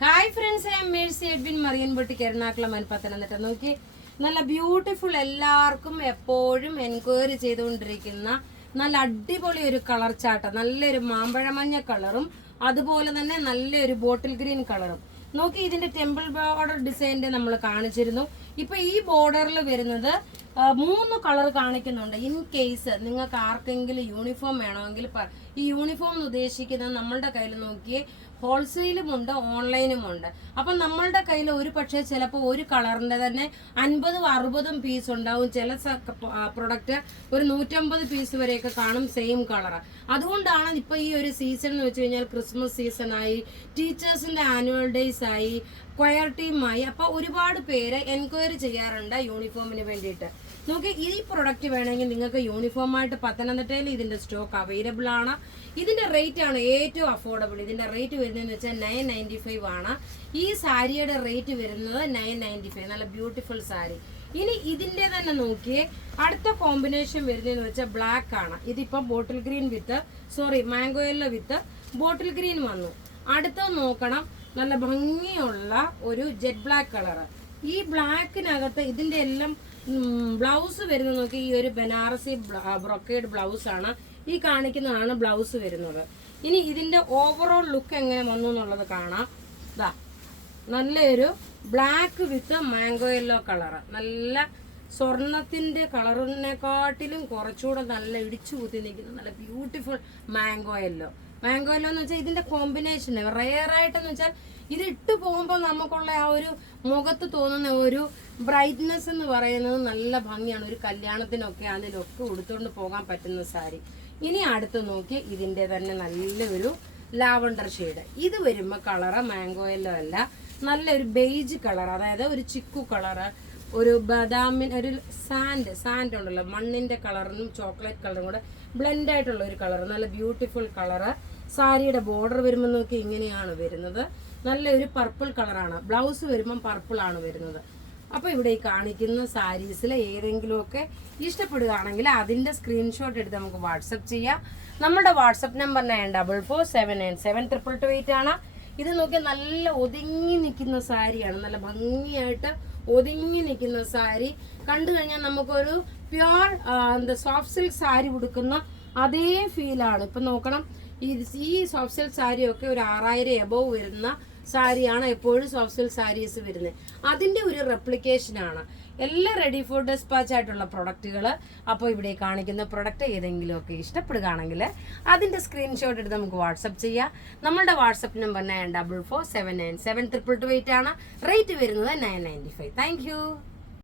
Hi friends, I am Mercy Edwin മറിയൻപൊട്ടിക്ക് എറണാകുളം പത്തനംതിട്ട. നോക്കി, നല്ല ബ്യൂട്ടിഫുൾ, എല്ലാവർക്കും എപ്പോഴും എൻക്വയറി ചെയ്തുകൊണ്ടിരിക്കുന്ന നല്ല അടിപൊളി ഒരു കളർ ചാട്ട. നല്ലൊരു മാമ്പഴമഞ്ഞ കളറും അതുപോലെ തന്നെ നല്ലൊരു ബോട്ടിൽ ഗ്രീൻ കളറും. നോക്കി, ഇതിന്റെ ടെമ്പിൾ ബോർഡർ ഡിസൈൻ്റെ നമ്മൾ കാണിച്ചിരുന്നു. ഇപ്പൊ ഈ ബോർഡറിൽ വരുന്നത് 3 കളർ കാണിക്കുന്നുണ്ട്. ഇൻ കേസ് നിങ്ങൾക്ക് ആർക്കെങ്കിലും യൂണിഫോം വേണമെങ്കിൽ ഈ യൂണിഫോം എന്ന് ഉദ്ദേശിക്കുന്നത് നമ്മളുടെ കയ്യിൽ നോക്കിയേ ഹോൾസെയിലും ഉണ്ട്, ഓൺലൈനും ഉണ്ട്. അപ്പം നമ്മളുടെ കയ്യിൽ ഒരു പക്ഷേ ചിലപ്പോൾ ഒരു കളറിൻ്റെ തന്നെ 50-60 പീസ് ഉണ്ടാവും. ചില പ്രൊഡക്റ്റ് ഒരു 150 പീസ് വരെയൊക്കെ കാണും, സെയിം കളർ. അതുകൊണ്ടാണ് ഇപ്പോൾ ഈ ഒരു സീസൺ എന്ന് വെച്ച് കഴിഞ്ഞാൽ ക്രിസ്മസ് സീസണായി, ടീച്ചേഴ്സിൻ്റെ ആനുവൽ ഡേയ്സ് ആയി, ക്വയർ ടീമായി. അപ്പോൾ ഒരുപാട് പേര് എൻക്വയറി ചെയ്യാറുണ്ട് യൂണിഫോമിന് വേണ്ടിയിട്ട്. നോക്കി, ഈ പ്രൊഡക്റ്റ് വേണമെങ്കിൽ നിങ്ങൾക്ക് യൂണിഫോമായിട്ട് പത്തനംതിട്ടയിൽ ഇതിൻ്റെ സ്റ്റോക്ക് അവൈലബിൾ ആണ്. ഇതിൻ്റെ റേറ്റ് ആണ് ഏറ്റവും അഫോർഡബിൾ. ഇതിൻ്റെ റേറ്റ് വരുന്നതെന്ന് വെച്ചാൽ 995 ആണ്. ഈ സാരിയുടെ റേറ്റ് വരുന്നത് 995. നല്ല ബ്യൂട്ടിഫുൾ സാരി. ഇനി ഇതിൻ്റെ തന്നെ നോക്കിയേ, അടുത്ത കോമ്പിനേഷൻ വരുന്നതെന്ന് വെച്ചാൽ ബ്ലാക്ക് ആണ്. ഇതിപ്പോൾ ബോട്ടിൽ ഗ്രീൻ മാംഗോ യെല്ലോ വിത്ത് ബോട്ടിൽ ഗ്രീൻ വന്നു. അടുത്ത നോക്കണം, നല്ല ഭംഗിയുള്ള ഒരു ജെറ്റ് ബ്ലാക്ക് കളറ്. ഈ ബ്ലാക്കിനകത്ത് ഇതിൻ്റെ എല്ലാം ബ്ലൗസ് വരുന്നത് നോക്കി, ഈ ഒരു ബനാറസി ബ്രൊക്കേഡ് ബ്ലൗസ് ആണ്. ഈ കാണിക്കുന്നതാണ് ബ്ലൗസ് വരുന്നത്. ഇനി ഇതിന്റെ ഓവറോൾ ലുക്ക് എങ്ങനെ വന്നു എന്നുള്ളത് കാണാം. ഇതാ, നല്ലൊരു black with mango yellow colour. നല്ല സ്വർണത്തിന്റെ കളറിനെക്കാട്ടിലും കുറച്ചുകൂടെ നല്ല ഇടിച്ചു കുത്തി നിൽക്കുന്ന നല്ല ബ്യൂട്ടിഫുൾ മാംഗോ യെല്ലോ എന്ന് വെച്ചാൽ ഇതിന്റെ കോമ്പിനേഷൻ റെയർ ആയിട്ടെന്ന് വെച്ചാൽ ഇത് ഇട്ട് പോകുമ്പോൾ നമുക്കുള്ള ആ ഒരു മുഖത്ത് തോന്നുന്ന ഒരു ബ്രൈറ്റ്നെസ് എന്ന് പറയുന്നത് നല്ല ഭംഗിയാണ്. ഒരു കല്യാണത്തിനൊക്കെ അതിലൊക്കെ ഉടുത്തുകൊണ്ട് പോകാൻ പറ്റുന്ന സാരി. ഇനി അടുത്ത് നോക്കി, ഇതിന്റെ തന്നെ നല്ലൊരു ലാവണ്ടർ ഷെയ്ഡ്. ഇത് വരുമ്പോൾ കളറ് മാംഗോ യെല്ലോ അല്ല, നല്ലൊരു ബേജ് കളർ, അതായത് ഒരു ചിക്കു കളറ്, ഒരു ഒരു സാൻഡ് ഉണ്ടല്ലോ, മണ്ണിന്റെ കളറിനും ചോക്ലേറ്റ് കളറും കൂടെ ബ്ലെൻഡ് ആയിട്ടുള്ള ഒരു കളർ. നല്ല ബ്യൂട്ടിഫുൾ കളറ്. സാരിയുടെ ബോർഡർ വരുമ്പോൾ നോക്കി ഇങ്ങനെയാണ് വരുന്നത്. നല്ലൊരു പർപ്പിൾ കളറാണ്. ബ്ലൗസ് വരുമ്പം പർപ്പിൾ ആണ് വരുന്നത്. അപ്പോൾ ഇവിടെ ഈ കാണിക്കുന്ന സാരീസിൽ ഏതെങ്കിലുമൊക്കെ ഇഷ്ടപ്പെടുകയാണെങ്കിൽ അതിൻ്റെ സ്ക്രീൻഷോട്ട് എടുത്ത് നമുക്ക് വാട്സപ്പ് ചെയ്യാം. നമ്മുടെ വാട്സപ്പ് നമ്പർ 9447972228 ആണ്. ഇത് നോക്കി, നല്ല ഒതുങ്ങി നിൽക്കുന്ന സാരിയാണ്. നല്ല ഭംഗിയായിട്ട് ഒതുങ്ങി നിൽക്കുന്ന സാരി കണ്ടു കഴിഞ്ഞാൽ നമുക്കൊരു പ്യുവർ സോഫ്റ്റ് സിൽക്ക് സാരി ഉടുക്കുന്ന അതേ ഫീലാണ്. ഇപ്പം നോക്കണം, ഈ സോഫ്റ്റ് സിൽക്ക് സാരിയൊക്കെ ഒരു 6000 എബോവ് വരുന്ന സാരിയാണ് എപ്പോഴും സോഫ്റ്റ് സിൽക്ക് സാരീസ് വരുന്നത്. അതിൻ്റെ ഒരു റെപ്ലിക്കേഷനാണ്. എല്ലാം റെഡി ഫോർ ഡെസ്പാച്ച് ആയിട്ടുള്ള പ്രൊഡക്റ്റുകൾ. അപ്പോൾ ഇവിടെ കാണിക്കുന്ന പ്രൊഡക്റ്റ് ഏതെങ്കിലുമൊക്കെ ഇഷ്ടപ്പെടുകയാണെങ്കിൽ അതിൻ്റെ സ്ക്രീൻഷോട്ട് എടുത്ത് നമുക്ക് വാട്സപ്പ് ചെയ്യാം. നമ്മളുടെ വാട്സപ്പ് നമ്പർ 9447972228 ആണ്. റേറ്റ് വരുന്നത് 995. താങ്ക്